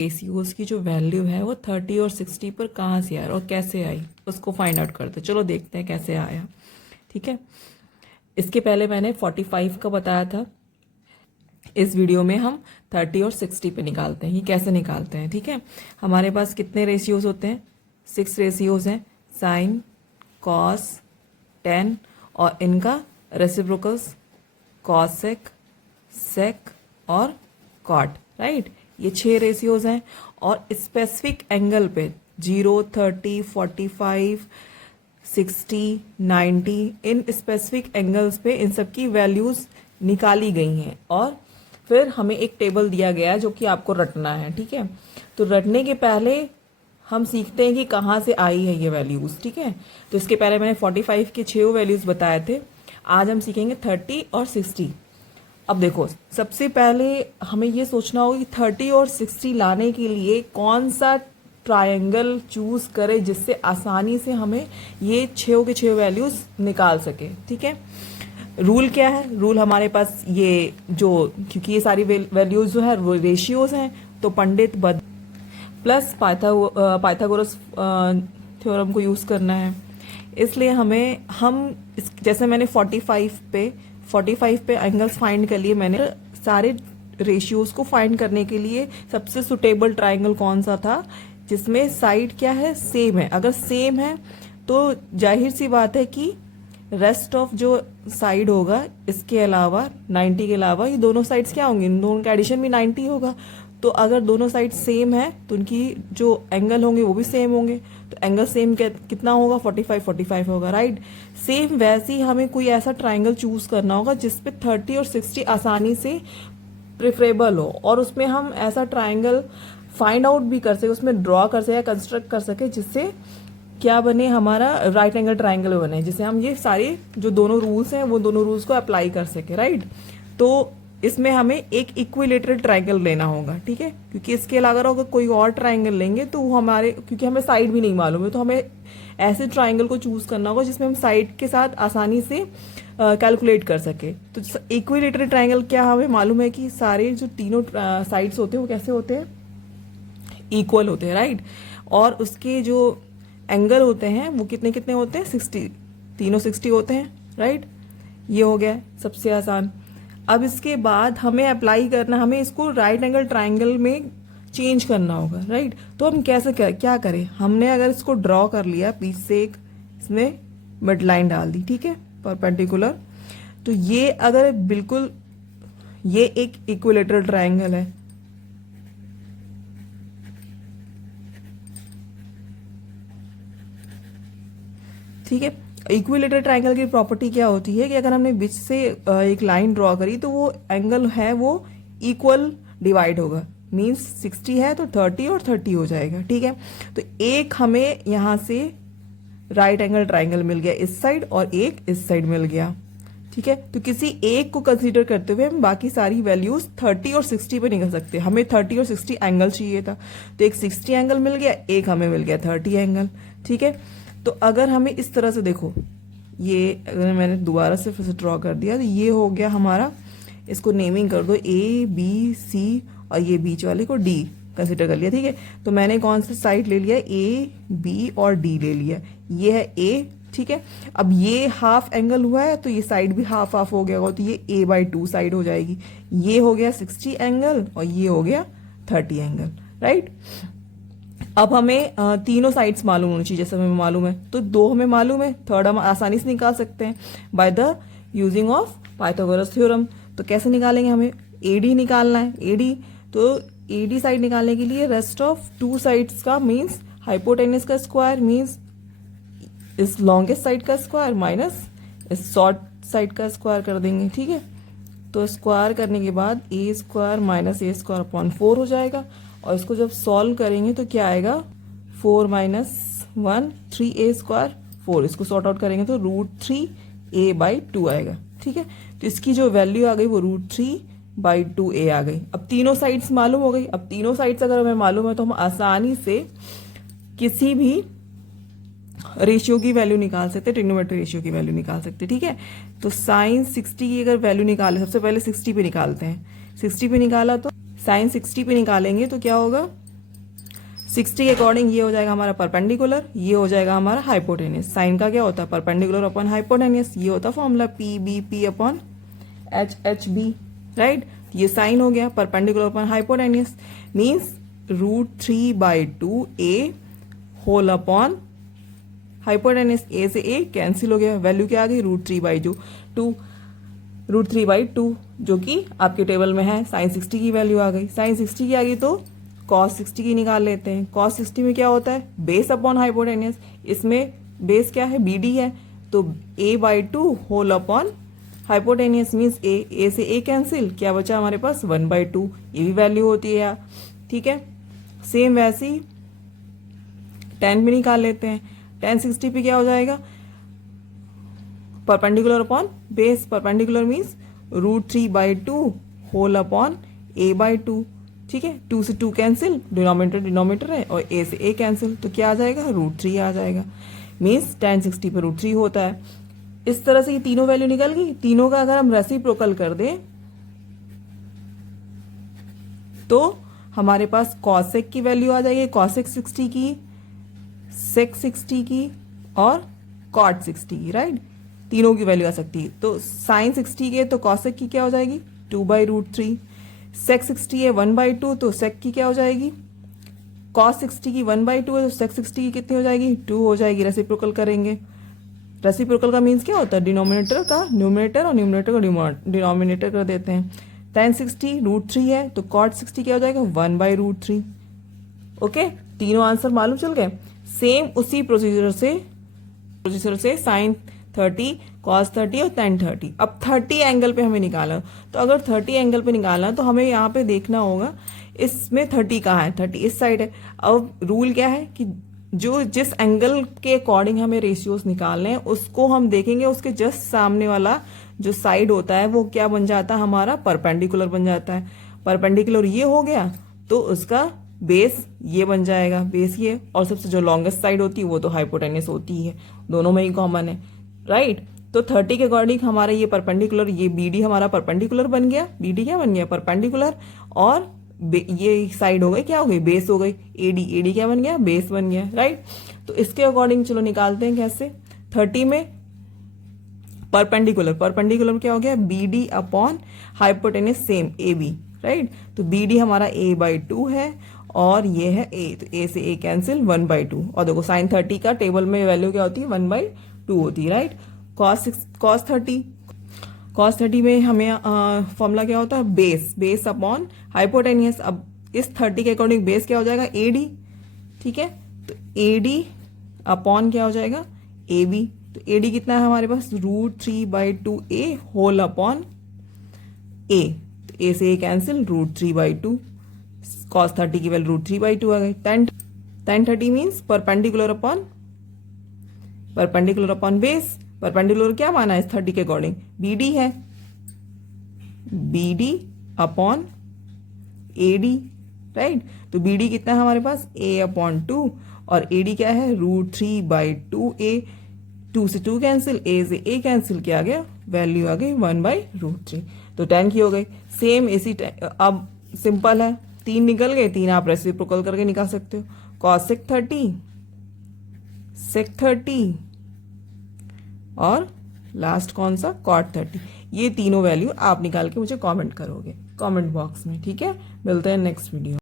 Ratios की जो value है वो 30 और 60 पर कहाँ से आई और कैसे आई, उसको फाइंड आउट करते। चलो देखते हैं कैसे आया। ठीक है, इसके पहले मैंने 45 का बताया था। इस वीडियो में हम 30 और 60 पे निकालते हैं। ये कैसे निकालते हैं? ठीक है, हमारे पास कितने रेशियोज होते हैं? 6 रेशियोज हैं, साइन, कॉस, टेन और इनका रेसिप्रोकल्स कॉसेक, सेक और कॉट। राइट, ये 6 रेशियोज हैं और स्पेसिफिक एंगल पे 0, 30, 45, 60, 90 इन स्पेसिफिक एंगल्स पे इन सब की वैल्यूज निकाली गई हैं और फिर हमें एक टेबल दिया गया है जो कि आपको रटना है। ठीक है, तो रटने के पहले हम सीखते हैं कि कहाँ से आई है ये वैल्यूज। ठीक है, तो इसके पहले मैंने 45 के 6 वैल्यूज बताए थे। आज हम सीखेंगे 30 और 60। अब देखो, सबसे पहले हमें ये सोचना होगा कि 30 और 60 लाने के लिए कौन सा ट्रायंगल चूज करें जिससे आसानी से हमें ये 6 के 6 वैल्यूज निकाल सके। ठीक है, रूल क्या है? रूल हमारे पास ये जो, क्योंकि ये सारी वैल्यूज जो है वो रेशियोज हैं, तो पंडित बद प्लस पाइथागोरस थ्योरम को यूज करना है। इसलिए जैसे मैंने 45 पे एंगल्स फाइंड कर लिए, मैंने सारे रेशियोज को फाइंड करने के लिए सबसे सुटेबल ट्रायंगल कौन सा था जिसमें साइड क्या है, सेम है। अगर सेम है तो जाहिर सी बात है कि रेस्ट ऑफ जो साइड होगा इसके अलावा 90 के अलावा ये दोनों साइड्स क्या होंगे, इन दोनों का एडिशन भी 90 होगा। तो अगर दोनों साइड सेम है तो उनकी जो एंगल होंगे वो भी सेम होंगे। तो एंगल सेम कितना होगा? 45 होगा। राइट, सेम वैसे ही हमें कोई ऐसा ट्राइंगल चूज करना होगा जिसपे 30 और 60 आसानी से प्रेफरेबल हो और उसमें हम ऐसा ट्राइंगल फाइंड आउट भी कर सके, उसमें ड्रॉ कर सके या कंस्ट्रक्ट कर सके जिससे क्या बने, हमारा राइट एंगल ट्राइंगल बने, जिससे हम ये सारे जो दोनों रूल्स हैं वो दोनों रूल्स को अप्लाई कर सके। राइट, तो इसमें हमें एक इक्विलेटरल ट्राइंगल लेना होगा। ठीक है, क्योंकि इसके अलावा अगर कोई और ट्राइंगल लेंगे तो हमारे, क्योंकि हमें साइड भी नहीं मालूम है, तो हमें ऐसे ट्राइंगल को चूज करना होगा जिसमें हम साइड के साथ आसानी से कैलकुलेट कर सके। तो इक्विलेटरल ट्राइंगल क्या हमें मालूम है कि सारे जो तीनों साइड्स होते हैं वो कैसे होते हैं, इक्वल होते हैं। राइट, और उसके जो एंगल होते हैं वो कितने कितने होते हैं, 60, तीनों 60 होते हैं। राइट, ये हो गया सबसे आसान। अब इसके बाद हमें अप्लाई करना, हमें इसको राइट एंगल ट्राइंगल में चेंज करना होगा। राइट, तो हम क्या करें, हमने अगर इसको ड्रॉ कर लिया, बीच से एक इसमें मिड लाइन डाल दी, ठीक है, परपेंडिकुलर, तो ये अगर बिल्कुल ये एक इक्विलेटरल ट्राइंगल है। ठीक है, इक्विलेटरल ट्राइंगल की प्रॉपर्टी क्या होती है कि अगर हमने बीच से एक लाइन ड्रॉ करी तो वो एंगल है वो इक्वल डिवाइड होगा। मींस 60 है तो 30 और 30 हो जाएगा। ठीक है, तो एक हमें यहाँ से राइट एंगल ट्राइंगल मिल गया इस साइड और एक इस साइड मिल गया। ठीक है, तो किसी एक को कंसीडर करते हुए हम बाकी सारी वैल्यूज 30 और 60 पे निकल सकते हैं। हमें 30 और 60 एंगल चाहिए था, तो एक 60 एंगल मिल गया, एक हमें मिल गया 30 एंगल। ठीक है, तो अगर हमें इस तरह से देखो, ये अगर मैंने दोबारा से फिर से ड्रॉ कर दिया तो ये हो गया हमारा, इसको नेमिंग कर दो ABC और ये बीच वाले को D कंसिडर कर लिया। ठीक है, तो मैंने कौन सा साइड ले लिया, AB और D ले लिया, ये है A। ठीक है, अब ये हाफ एंगल हुआ है तो ये साइड भी हाफ हाफ हो गया होगा, तो ये A/2 साइड हो जाएगी। ये हो गया 60 एंगल और ये हो गया 30 एंगल। राइट, अब हमें तीनों साइड्स मालूम होनी चाहिए, जैसे हमें मालूम है, तो 2 हमें मालूम है, थर्ड हम आसानी से निकाल सकते हैं by the using of Pythagoras theorem. तो कैसे निकालेंगे, हमें AD निकालना है। AD, तो AD साइड निकालने के लिए रेस्ट ऑफ 2 साइड्स का मीन्स हाइपोटेनस का स्क्वायर मीन्स इस लॉन्गेस्ट साइड का स्क्वायर माइनस इस शॉर्ट साइड का स्क्वायर कर देंगे। ठीक है, तो स्क्वायर करने के बाद A² माइनस A² अपॉन 4 हो जाएगा और इसको जब सॉल्व करेंगे तो क्या आएगा, 4 माइनस 1 3A², 4, इसको सॉर्ट आउट करेंगे तो √3A/2 आएगा। ठीक है, तो इसकी जो वैल्यू आ गई वो √3/2A आ गई। अब तीनों साइड्स मालूम हो गई। अब तीनों साइड्स अगर हमें मालूम है तो हम आसानी से किसी भी रेशियो की वैल्यू निकाल सकते, ट्रिग्नोमेट्री रेशियो की वैल्यू निकाल सकते। ठीक है, तो साइन 60 की अगर वैल्यू निकाले, सबसे पहले 60 पे निकालते हैं। 60 पे निकाला तो साइन 60 पे निकालेंगे तो क्या होगा, 60 के अकॉर्डिंग ये हो जाएगा हमारा परपेंडिकुलर, ये हो जाएगा हमारा हाइपोटेनियस। साइन का क्या होता है? Perpendicular upon hypotenuse. ये होता है formula P B P upon H H B, right. ये साइन हो गया, perpendicular upon hypotenuse means √3/2 A whole upon hypotenuse. A से ए कैंसिल हो गया, वैल्यू क्या आ गई? √3/2 जो कि आपके टेबल में है। साइन 60 की वैल्यू आ गई, साइन 60 की आ गई तो कॉस 60 की निकाल लेते हैं। कॉस 60 में क्या होता है? Base upon hypotenuse. इसमें बेस क्या है? BD है, तो a/2 whole upon hypotenuse means A से ए कैंसिल, क्या बचा हमारे पास? 1/2। ये भी वैल्यू होती है, ठीक है। सेम वैसे ही tan भी निकाल लेते हैं। tan 60 पे क्या हो जाएगा? Perpendicular upon base. Perpendicular means √3/2 whole upon a/2, ठीक है। 2 से 2 कैंसिल, डिनोमिनेटर है, और a से a कैंसिल, तो क्या आ जाएगा? √3 आ जाएगा। मीन्स tan 60 पे √3 होता है। इस तरह से ये तीनों वैल्यू निकल गई। तीनों का अगर हम रेसिप्रोकल कर दें तो हमारे पास कॉसेक की वैल्यू आ जाएगी, कॉसेक 60 की, सेक 60 की और कॉट 60 की, राइट। तीनों की वैल्यू आ सकती है। तो साइन 60 के तो कॉसेक की क्या हो जाएगी? 2/√3। सेक 60 है 1/2, तो सेक की क्या हो जाएगी? कॉस 60 की 1/2 है, तो सेक 60 की कितनी हो जाएगी? 2 हो जाएगी। रेसिप्रोकल करेंगे। रेसिप्रोकल का मीन्स क्या होता है? डिनोमिनेटर का न्यूमरेटर और न्यूमरेटर का डिनोमिनेटर कर देते हैं। tan 60 √3 है, तो cot 60 क्या हो जाएगा? 1/√3। ओके, तीनों आंसर मालूम चल गए। सेम उसी प्रोसीजर से साइन 30, cos 30 और tan 30। अब 30 एंगल पे हमें निकालना, तो अगर 30 एंगल पे निकालना तो हमें यहाँ पे देखना होगा इसमें 30 कहाँ है? 30 इस साइड है। अब रूल क्या है कि जो जिस एंगल के अकॉर्डिंग हमें रेशियोज निकालने हैं उसको हम देखेंगे, उसके जस्ट सामने वाला जो साइड होता है वो क्या बन जाता है? हमारा परपेंडिकुलर बन जाता है। परपेंडिकुलर ये हो गया तो उसका बेस ये बन जाएगा, बेस ये, और सबसे जो लॉन्गेस्ट साइड होती है वो तो हाइपोटेनियस होती है, दोनों में ही कॉमन है, राइट। तो 30 के अकॉर्डिंग हमारा ये परपेंडिकुलर, ये BD हमारा परपेंडिकुलर बन गया, BD क्या बन गया? परपेंडिकुलर, और ये साइड हो गई क्या हो गई? बेस हो गई। AD क्या बन गया? बेस बन गया, राइट। तो इसके अकॉर्डिंग चलो निकालते हैं कैसे। 30 में परपेंडिकुलर में क्या हो गया? BD upon hypotenuse same AB, right. तो BD हमारा a/2 है और ये है A, तो A से A कैंसिल, 1/2। और देखो साइन 30 का टेबल में वैल्यू क्या होती है? 1/2 होती है, राइट। cos 30 में हमें फॉर्मूला क्या होता है? Base upon hypotenuse. अब इस 30 के अकॉर्डिंग बेस क्या हो जाएगा? AD, ठीक है। तो AD अपॉन क्या हो जाएगा? AB। तो AD कितना है हमारे पास? √3/2 A होल अपॉन A, तो A से A कैंसिल, √3/2। cos 30 की वैल्यू √3/2 आ गई। tan 30 means perpendicular upon base. Perpendicular क्या माना है इस 30 के अकॉर्डिंग? BD है, BD अपॉन AD, राइट। तो BD कितना है हमारे पास? A/2, और AD क्या है? √3/2 A। 2 से 2 कैंसिल, A से A कैंसिल, क्या आ गया? वैल्यू आ गई 1/√3। तो 10 की हो गई। सेम इसी अब सिंपल है, 3 निकल गए, 3 आप रेसिप्रोकल करके निकाल सकते हो। cosec 30, sec 30 और लास्ट कौन सा? cot 30। ये तीनों वैल्यू आप निकाल के मुझे कमेंट करोगे कमेंट बॉक्स में, ठीक है। मिलते हैं नेक्स्ट वीडियो।